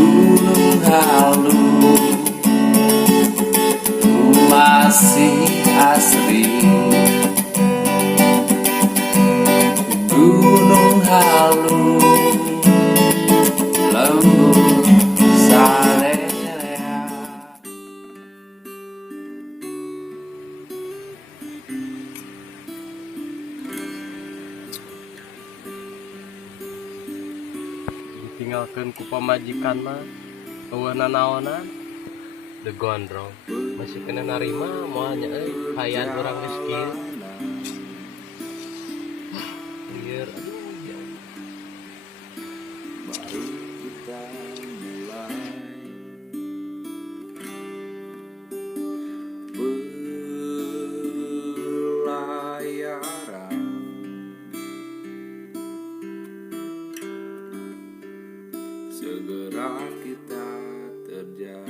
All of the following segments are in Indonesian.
Gunung Halu masih asri. Gunung Halu lembut salera. Ditinggalkan ku pamajikan mah eueuh nanaonan de gondrong masih kena narima moalnya hayat urang geus kieu lieur aduh ya. Baru kita mulai pelayaran. Segera kita terjang.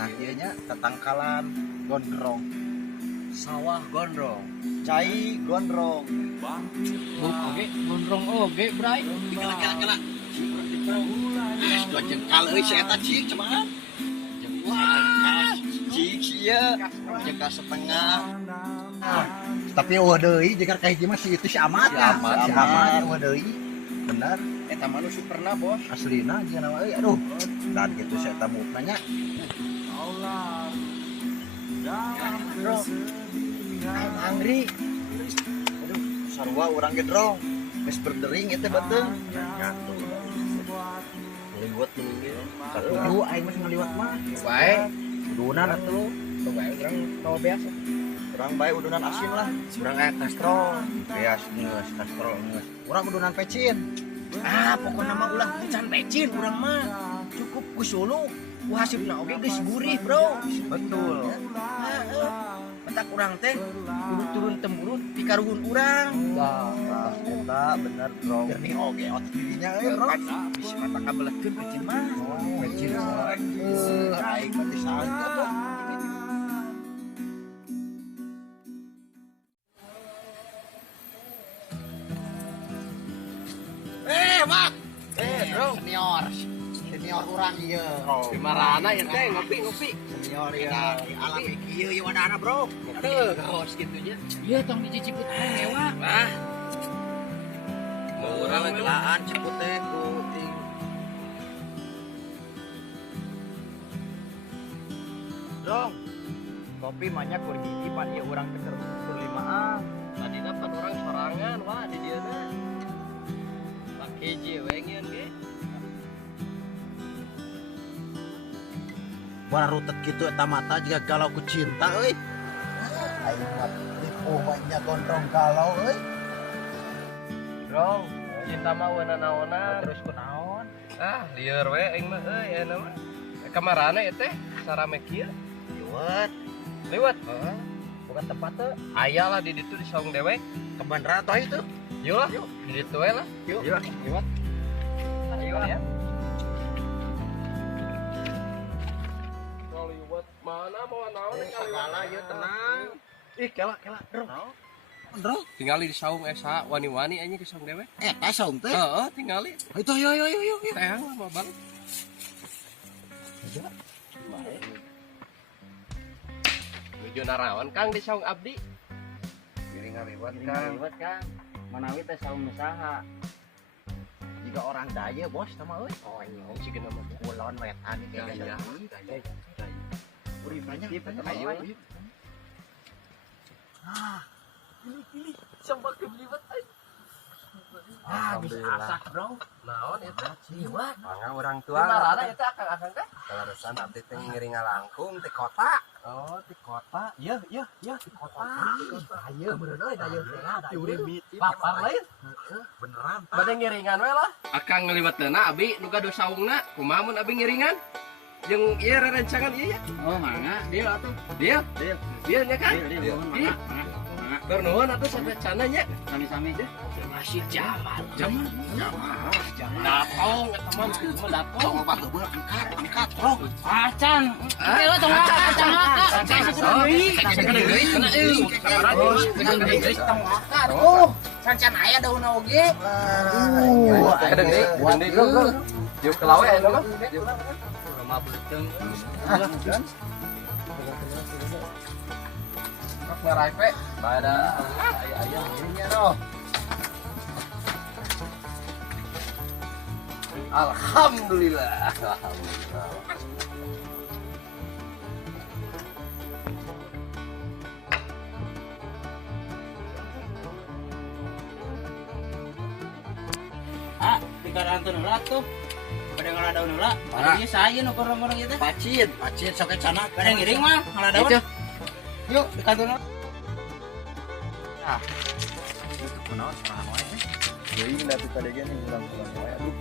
Akhirnya ketangkalan gondrong, Sawah gondrong cai gondrong, oke gondrong oge bray kira-kira dua jengkal euy si eta cik cuman jengkal cik sia jengkal setengah. Tapi eueuh deui jika ka hiji mah si itu si amat ya, si amat eueuh deui bener eta mah nu superna bos aslina jeung nama euy aduh dan gitu si eta mukna nya bro, angri, aduh, sarua orang gedrong, mes berdering itu betul. Ngeliwat tuh, satu aing mas ngeliwat mah. Baik, udunan atuh, baik orang tahu biasa. Orang baik udunan asin lah, orang kayak kastrol, bias ngeus, kastrol ngeus. Orang udunan pecin. Pokoknya mah ulah can pecin, orang mah cukup kusulu. Hasibna oge geus gurih, bro. Betul. Petak urang teh turun temurun di karuhun urang. Wah, eta bener, bro. Jernih oge otot dirinya euy, bro. Bisa mata kabelehkeun pecin mah. Pecin. Aing mah teh saha tuh. Mak. Bro, senior urang ieu. di marana ya teh ngopi Senior ya alami kieu ieu wadana, bro. aduh kaos kitu nya Iya tong diciciput mewah. ah mau urang lagi Laan ceput teh ku ting. Dong. Kopi banyak kur hiji pan ieu urang teker kur 5 tadi dapat orang sorangan wah di dieu na pakai je we ngeun ge Bara rutet kitu eta mata juga galau ku cinta euy. Aing mah tipu banyak gondrong galau euy. Bro, cinta mah wana naonan Terus kunaon? lieur we aing mah euy aya mah kamarana ya teh sarame kieu Liwat. lewat Bukan tempat teh. aya lah di ditu di saung dewek Ke bandara toh itu. yuk lah di ditu we lah Yuk. liwat ayo ya liwat mana mau naon Segala yuk tenang. Ih kela bro. Bro. tinggali di saung esa wani-wani aja di saung dewek Kasong teh. heeh tinggali Itu yo. teang lah mah balik nuju naraon Kang di saung abdi Giring ngaliwat Liwat Kang. Manawi teh saung usaha. Jika orang daya bos sama euy. oh nyong sih kena mah Kulon wetan iki Daya. Urip banyak. Ayo. Pilih sampai ke liwat ay. Bisa asak bro. naon eta Liwat. Mangga orang Di tua marana eta akang teh. kalarusan abdi teh ngiring ngalangkung di kota. oh di kota Iya di kota. Ayo bener euy daya teh ada. lapar lain Beneran. bade ngiringan we lah akang ngeliwatna abi nu gaduh saungna kumaha mun abi ngiringan jeung ieu rerencangan ieu ya Oh mangga deal atuh. dia nya kan Deal. Iya. Mangga. keur nuhun atuh sampai cananya Sami-sami. masih zaman datong eta Tong apa heubeul angkat, bro. Acan. Kelo tong acan. Sancan aya daun oge. Ada nih, bro. Yuk ke lawe ya, mah. Rumah beuteung. Kok ngarai pe? Pada ayam ininya noh. Alhamdulillah. Ah, dikarantun heula tuh. Pada ngaladaun heula. Ari saya nu orang-orang ieu teh. Pacin sok cenah. Pada ngiring mah ngaladaun. Yuk, di kantor. Kunaon salah wae. Jadi nanti tadi gini ulang-ulang wae. Aduh.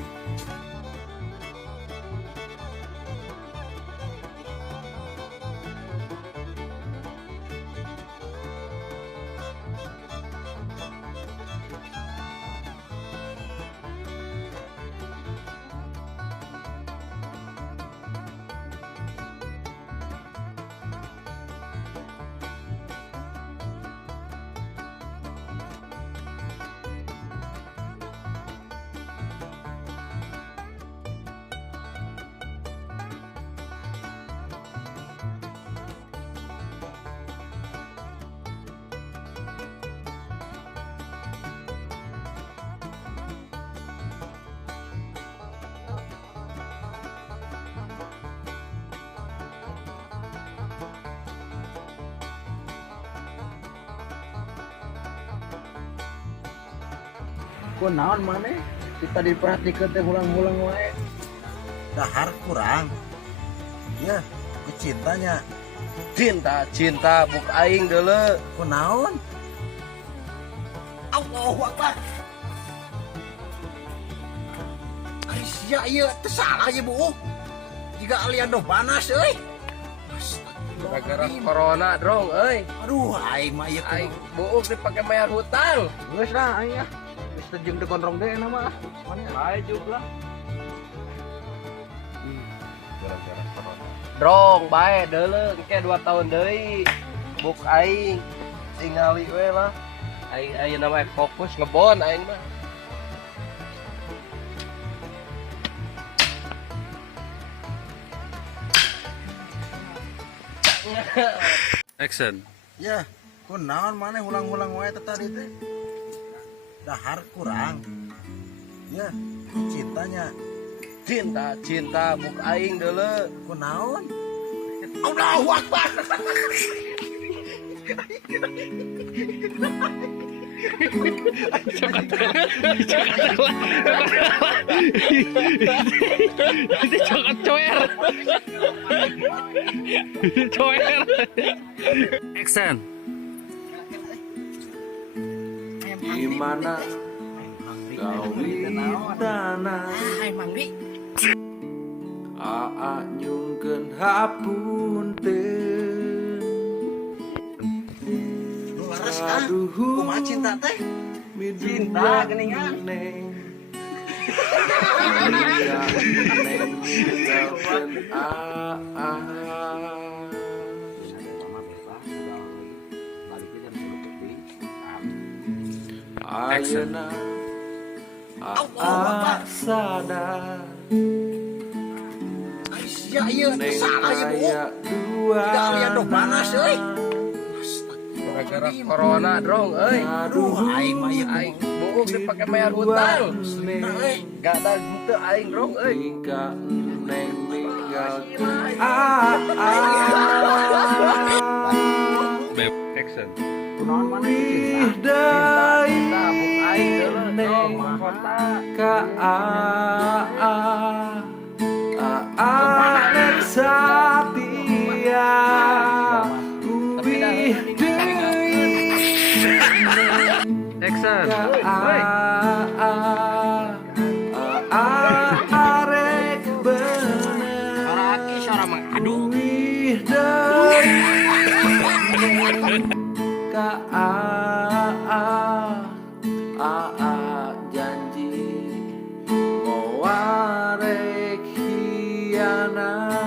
Kunaon maneh? Kita diperhatikeun teh ulang-ulang wae. Dahar kurang. Ya, cintanya. Cinta buk aing deuleu. Kunaon? Allahu Akbar. Ai sia ieu teu salah ieu Bu. Jiga alian do panas euy. Gara-gara corona drong euy. Aduh, aing mah ieu Aing buuk dipake bayar hutang. geus lah aing ya. Geus teu jeung gondrong deui na mah. Bae juga. Gara-gara corona. Drong bae deuleu engke 2 tahun deui. Buk aing tingali we lah. Aing ayeuna mah fokus ngebon aing mah. Action. Ya, kunaon maneh ulang-ulang wae teh tadi teh. Dahar kurang. Ya, cintanya. Cinta buk aing deuleu. Kunaon? Allahu Akbar. Action. Gimana kau di tanah Hai Mangdi. Aa nyungkeun hapunten Laras kah? Kumaha cinta teh? Cinta geuningan. Ayeuna Aa sadar Ya ieu teu salah ieu Bu. Jiga alian do panas euy. Gara-gara corona drong euy. Aduh, aing mah ieu Aing buuk dipake bayar hutang. Gak ada henteu aing drong euy. Hingga neng ninggalkeun Action. kunaon maneh cinta? Cinta buk aing deuleu drong kota. Ka dan setia Ubih Action. Arek bener Suara aki suara mengadu. Ubih deui Ka janji Moare mana